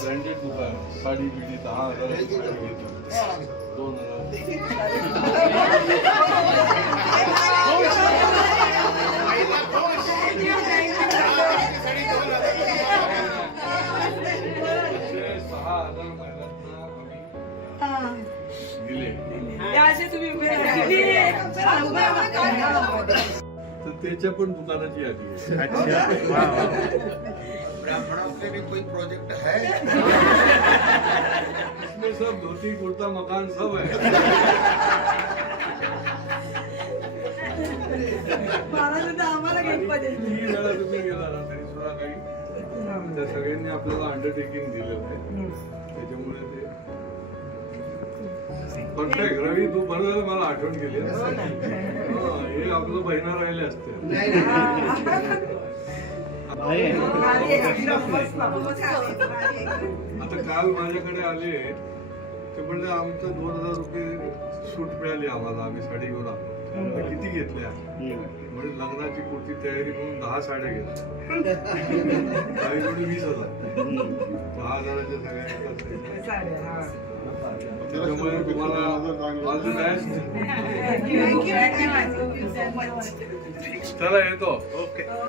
Branded दुकान साडी बिडी दहा हजार दोन हजार दिले तर त्याच्या पण दुकानाची यादी आहे. ब्राह्मणों के लिए कोई प्रोजेक्ट है इसमें सब धोती कुर्ता मकान सब है कितीही वेळा तुम्ही गेला ना तरी सुद्धा काही? त्या सगळ्यांनी आपल्याला अंडरटेकिंग दिलेलं आहे. त्याच्यामुळे ते कॉन्टॅक्ट रवी तू बरं झालं मला आठवण केली हा, हे आपलं बहिणा राहिले असते. आता काल माझ्याकडे आले ते म्हणले आमचं दोन हजार रुपये सूट मिळाली आम्हाला. आम्ही साडी घेऊन आलो. किती घेतल्या? म्हणजे लग्नाची कुर्ती तयारी म्हणून दहा साड्या घेतल्या. काही कोणी वीस हजार. दहा हजाराच्या सगळ्या त्याच्यामुळे तुम्हाला ऑल द बेस्ट चला येतो. ओके.